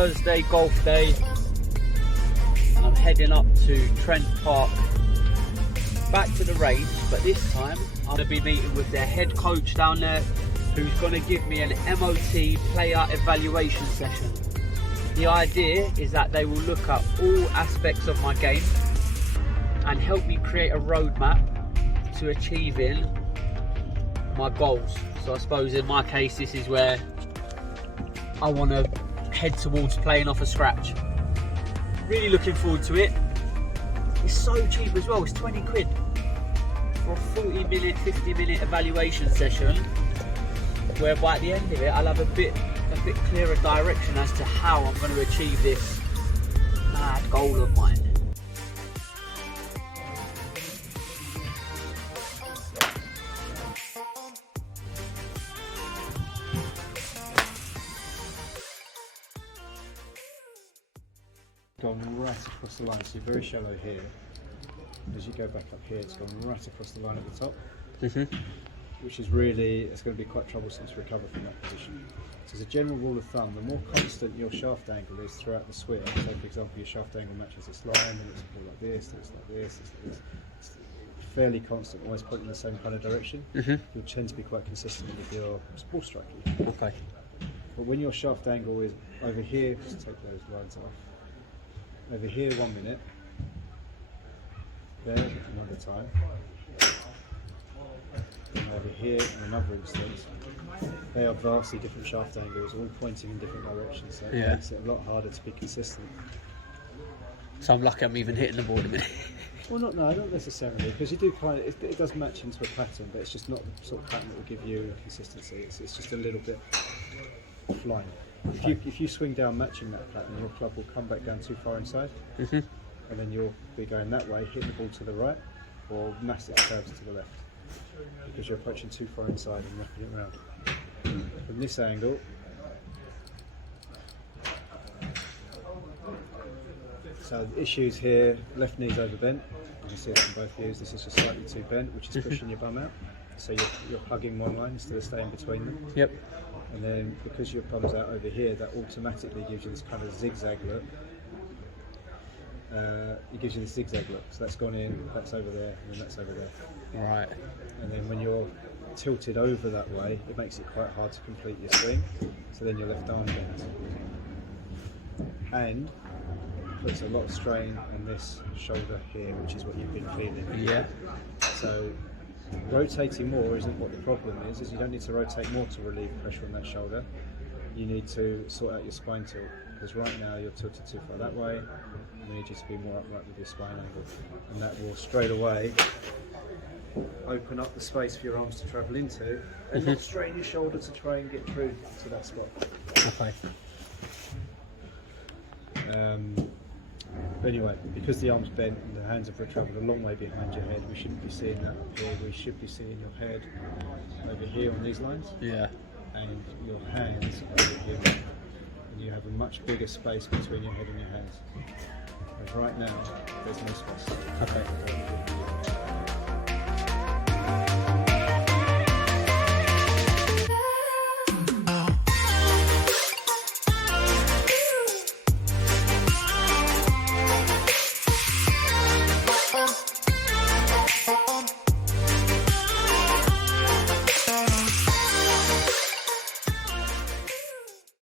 Thursday golf day, and I'm heading up to Trent Park, back to the range, but this time I'm going to be meeting with their head coach down there, who's going to give me an M.O.T player evaluation session. The idea is that they will look at all aspects of my game and help me create a roadmap to achieving my goals. So I suppose in my case, this is where I want to head towards playing off a scratch. Really looking forward to it. It's so cheap as well, it's 20 quid for a 40-minute, 50-minute evaluation session, whereby at the end of it I'll have a bit clearer direction as to how I'm going to achieve this mad goal of mine. Gone right across the line, so you're very shallow here. As you go back up here, it's gone right across the line at the top, which is really, it's going to be quite troublesome to recover from that position. So as a general rule of thumb, the more constant your shaft angle is throughout the swing, so for example your shaft angle matches this line, and it's like this, it's like this, it's like this, it's fairly constant, always pointing in the same kind of direction, you'll tend to be quite consistent with your ball striking. Okay. But when your shaft angle is over here, just take those lines off, over here 1 minute, there another time, and over here in another instance. They are vastly different shaft angles, all pointing in different directions, so it makes it a lot harder to be consistent. So I'm lucky I'm even hitting the ball in a minute. Well, not necessarily, because you do kind of, it does match into a pattern, but it's just not the sort of pattern that will give you consistency. It's just a little bit offline. Okay. If you swing down matching that pattern, your club will come back down too far inside, and then you'll be going that way, hitting the ball to the right, or massive curves to the left, because you're approaching too far inside and knocking it around. From this angle, so the issues here, left knee's over bent. You can see that in both views. This is just slightly too bent, which is pushing your bum out. So you're hugging one line instead of staying between them. Yep. And then because your bum's out over here, that automatically gives you this kind of zigzag look. It gives you this zigzag look. So that's gone in, that's over there, and then that's over there. Right. And then when you're tilted over that way, it makes it quite hard to complete your swing. So then your left arm bends. And puts a lot of strain on this shoulder here, which is what you've been feeling. Yeah. So rotating more isn't what the problem is you don't need to rotate more to relieve pressure on that shoulder. You need to sort out your spine tilt, because right now you're tilted too far that way. We need you to be more upright with your spine angle, and that will straight away open up the space for your arms to travel into, and not strain your shoulder to try and get through to that spot. Okay. Anyway, because the arm's bent and the hands have travelled a long way behind your head, we shouldn't be seeing that up here. We should be seeing your head over here on these lines, Yeah. and your hands over here. And you have a much bigger space between your head and your hands. Whereas right now, there's no space. Okay.